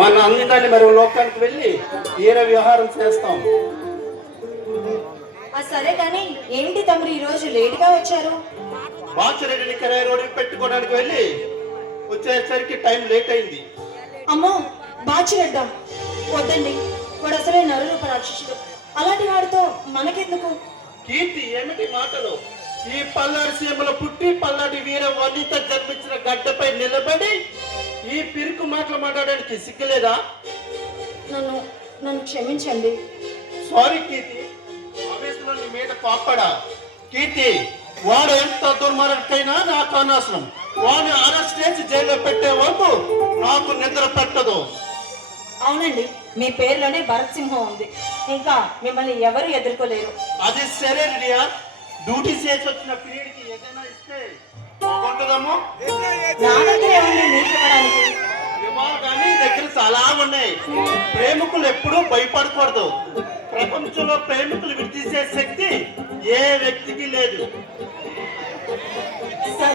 మన అందరిని మరి లోకానికి వెళ్ళి వీర విహారం చేస్తాం. సరే కానీ ఏంటి తమరు ఈ రోజు లేటుగా వచ్చారు? బాచురెడ్డిని కిరాయి రోడ్డు పెట్టుకోవడానికి వెళ్ళి వచ్చేసరికి టైం లేట్ అయింది. అమ్మో, బాచిరెడ్డా వద్దండి, వాడు అసలే నరరూప రాక్షసుడు. అలాంటి వాడితో మనకెందుకు? కీర్తి, ఏమిటి మాటలు? ఈ పల్నాడు సీమలో పుట్టి పల్నాటి వీర వనిత జన్మించిన గడ్డపై నిలబడి ఈ పిరుకు మాటలు మాట్లాడడానికి సిగ్గులేదా? నన్ను క్షమించండి. సారీ కీర్తి, ఆవేశంలో నీ మీద కోప్పడా. కీర్తి, వాడు ఎంత దుర్మార్గైనా నాకు అనవసరం. వాడిని అరెస్ట్ చేసి జైల్లో పెట్టే వరకు నాకు నిద్ర పెట్టదు. అవునండి, మీ పేరులోనే భరత్ సింహం ఉంది. ఇంకా మిమ్మల్ని ఎవరు ఎదుర్కోలేరు. అది సరే రియా, డ్యూటీ చేసి వచ్చిన పీరియడ్కి ఏదైనా ఇస్తే బాగుంటుందమ్మో. నా దగ్గర ఏమన్నా నీకు ఇవ్వడానికి? కానీ దగ్గర చాలా ఉన్నాయి. ప్రేమికులు ఎప్పుడూ భయపడకూడదు. ప్రపంచంలో ప్రేమికులు విడితీసే శక్తి ఏ వ్యక్తికి లేదు.